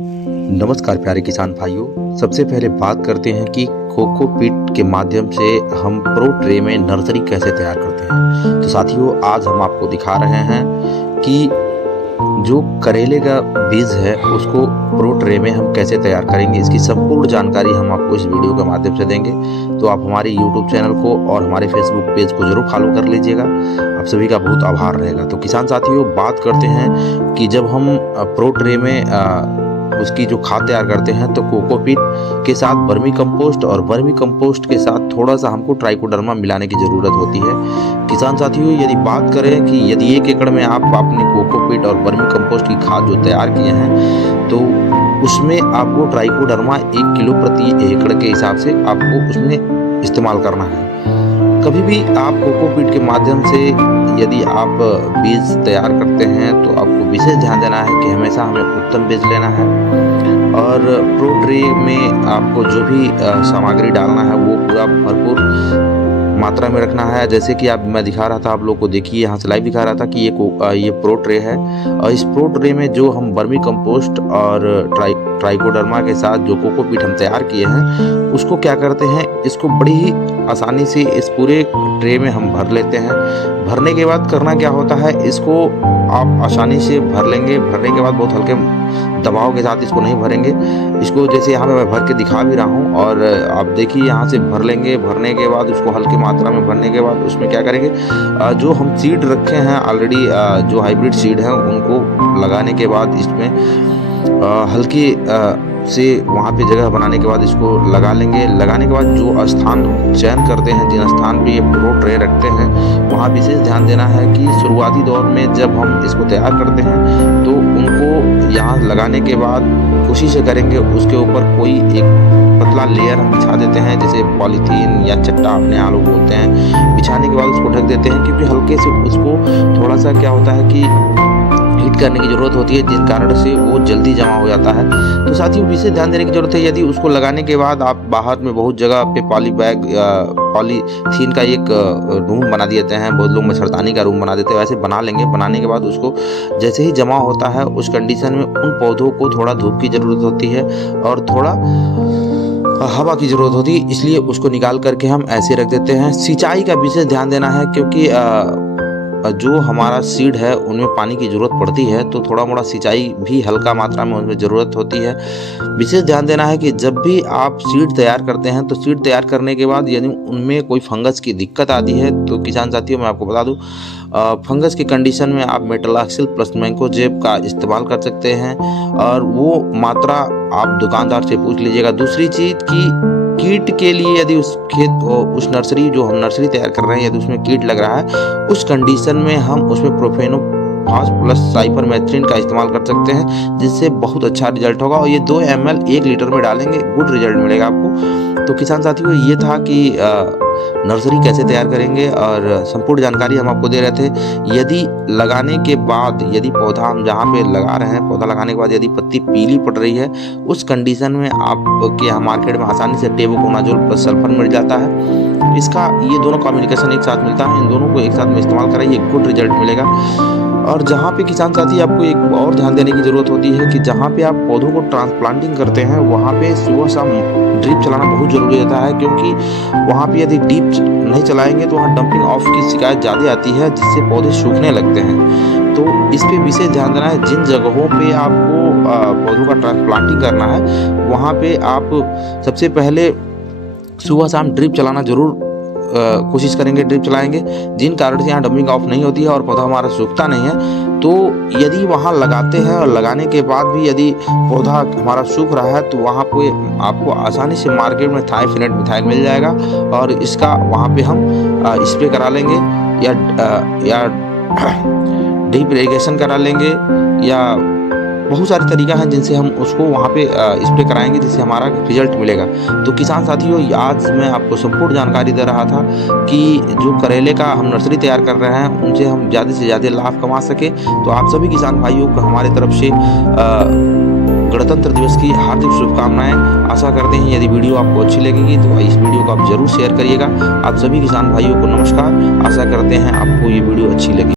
नमस्कार प्यारे किसान भाइयों, सबसे पहले बात करते हैं कि कोकोपीट के माध्यम से हम प्रो ट्रे में नर्सरी कैसे तैयार करते हैं। तो साथियों, आज हम आपको दिखा रहे हैं कि जो करेले का बीज है उसको प्रो ट्रे में हम कैसे तैयार करेंगे। इसकी संपूर्ण जानकारी हम आपको इस वीडियो के माध्यम से देंगे। तो आप हमारे YouTube चैनल को और हमारे Facebook पेज को जरूर फॉलो कर लीजिएगा। आप सभी का बहुत आभार रहेगा। तो किसान साथियों, बात करते हैं कि जब हम प्रो ट्रे में उसकी जो खाद तैयार करते हैं तो कोकोपीट के साथ वर्मी कंपोस्ट और वर्मी कंपोस्ट के साथ थोड़ा सा हमको ट्राइकोडर्मा मिलाने की ज़रूरत होती है। किसान साथियों, यदि बात करें कि यदि 1 एकड़ में आप अपने कोकोपीट और वर्मी कंपोस्ट की खाद जो तैयार किए हैं तो उसमें आपको ट्राइकोडर्मा 1 किलो प्रति एकड़ के हिसाब से आपको उसमें इस्तेमाल करना है। कभी भी आप कोकोपीट के माध्यम से यदि आप बीज तैयार करते हैं तो आपको विशेष ध्यान देना है कि हमेशा हमें उत्तम बीज लेना है और प्रो ट्रे में आपको जो भी सामग्री डालना है वो पूरा भरपूर मात्रा में रखना है। जैसे कि मैं दिखा रहा था, आप लोग को देखिए, यहाँ से लाइव दिखा रहा था कि ये प्रो ट्रे है और इस प्रो ट्रे में जो हम वर्मी कंपोस्ट और ट्राइकोडर्मा के साथ जो कोकोपीट हम तैयार किए हैं उसको क्या करते हैं, इसको बड़ी ही आसानी से इस पूरे ट्रे में हम भर लेते हैं। भरने के बाद करना क्या होता है, इसको आप आसानी से भर लेंगे। भरने के बाद बहुत हल्के दबाव के साथ इसको नहीं भरेंगे। इसको जैसे यहाँ पे मैं भर के दिखा भी रहा हूँ और आप देखिए यहाँ से भर लेंगे। भरने के बाद उसको हल्की मात्रा में भरने के बाद उसमें क्या करेंगे, जो हम सीड रखे हैं ऑलरेडी, जो हाइब्रिड सीड हैं उनको लगाने के बाद इसमें हल्की से वहाँ पे जगह बनाने के बाद इसको लगा लेंगे। लगाने के बाद जो स्थान चयन करते हैं, जिन स्थान पे ये प्रो ट्रे रखते हैं, वहाँ विशेष ध्यान देना है कि शुरुआती दौर में जब हम इसको तैयार करते हैं तो उनको यहाँ लगाने के बाद कोशिश करेंगे उसके ऊपर कोई एक पतला लेयर हम बिछा देते हैं, जैसे पॉलीथीन या चट्टा अपने यहाँ लोग बोलते हैं। बिछाने के बाद उसको ढक देते हैं क्योंकि हल्के से उसको थोड़ा सा क्या होता है कि हीट करने की ज़रूरत होती है, जिस कारण से वो जल्दी जमा हो जाता है। तो साथियों, विशेष ध्यान देने की ज़रूरत है। यदि उसको लगाने के बाद आप बाहर में बहुत जगह पे पॉलीथीन का एक रूम बना देते हैं, बहुत लोग मच्छरदानी का रूम बना देते हैं, वैसे बना लेंगे। बनाने के बाद उसको जैसे ही जमा होता है उस कंडीशन में उन पौधों को थोड़ा धूप की ज़रूरत होती है और थोड़ा हवा की ज़रूरत होती है, इसलिए उसको निकाल करके हम ऐसे रख देते हैं। सिंचाई का विशेष ध्यान देना है क्योंकि जो हमारा सीड है उनमें पानी की ज़रूरत पड़ती है, तो थोड़ा मोड़ा सिंचाई भी हल्का मात्रा में उनमें ज़रूरत होती है। विशेष ध्यान देना है कि जब भी आप सीड तैयार करते हैं तो सीड तैयार करने के बाद यदि उनमें कोई फंगस की दिक्कत आती है तो किसान साथियों, मैं आपको बता दूं, फंगस की कंडीशन में आप मेटलाक्सिल प्लस मैंकोजेब का इस्तेमाल कर सकते हैं और वो मात्रा आप दुकानदार से पूछ लीजिएगा। दूसरी चीज़ की कीट के लिए यदि उस नर्सरी जो हम नर्सरी तैयार कर रहे हैं यदि उसमें कीट लग रहा है, उस कंडीशन में हम उसमें प्रोफेनोफास प्लस साइपरमेथ्रिन का इस्तेमाल कर सकते हैं, जिससे बहुत अच्छा रिजल्ट होगा। और ये 2 ml 1 लीटर में डालेंगे, गुड रिजल्ट मिलेगा आपको। तो किसान साथियों, ये था कि नर्सरी कैसे तैयार करेंगे और संपूर्ण जानकारी हम आपको दे रहे थे। यदि लगाने के बाद यदि पौधा हम जहाँ पे लगा रहे हैं, पौधा लगाने के बाद यदि पत्ती पीली पड़ रही है, उस कंडीशन में आपके यहाँ मार्केट में आसानी से टेबुकोनाजोल प्लस सल्फर मिल जाता है। इसका ये दोनों कॉम्बिनेशन एक साथ मिलता है, इन दोनों को एक साथ में इस्तेमाल करें, ये गुड रिजल्ट मिलेगा। और जहाँ पे किसान साथी आपको एक और ध्यान देने की ज़रूरत होती है कि जहाँ पे आप पौधों को ट्रांसप्लांटिंग करते हैं वहाँ पे सुबह शाम ड्रिप चलाना बहुत ज़रूरी होता है, क्योंकि वहाँ पे यदि ड्रिप नहीं चलाएंगे तो वहाँ डंपिंग ऑफ की शिकायत ज़्यादा आती है, जिससे पौधे सूखने लगते हैं। तो इस पे विशेष ध्यान देना है। जिन जगहों पे आपको पौधों का ट्रांसप्लांटिंग करना है वहाँ पे आप सबसे पहले सुबह शाम ड्रिप चलाना ज़रूर कोशिश करेंगे, ड्रिप चलाएंगे, जिन कारण से यहाँ डंपिंग ऑफ नहीं होती है और पौधा हमारा सूखता नहीं है। तो यदि वहाँ लगाते हैं और लगाने के बाद भी यदि पौधा हमारा सूख रहा है तो वहाँ पे आपको आसानी से मार्केट में थाइफिनेट मिथाइल मिल जाएगा और इसका वहाँ पे हम स्प्रे करा लेंगे या ड्रिप इरिगेशन करा लेंगे, या बहुत सारे तरीका हैं जिनसे हम उसको वहाँ पे स्प्रे कराएंगे, जिससे हमारा रिजल्ट मिलेगा। तो किसान साथियों, आज मैं आपको संपूर्ण जानकारी दे रहा था कि जो करेले का हम नर्सरी तैयार कर रहे हैं उनसे हम ज़्यादा से ज़्यादा लाभ कमा सके। तो आप सभी किसान भाइयों को हमारे तरफ से गणतंत्र दिवस की हार्दिक शुभकामनाएं। आशा करते हैं यदि वीडियो आपको अच्छी लगेगी तो इस वीडियो को आप जरूर शेयर करिएगा। आप सभी किसान भाइयों को नमस्कार। आशा करते हैं आपको ये वीडियो अच्छी लगी।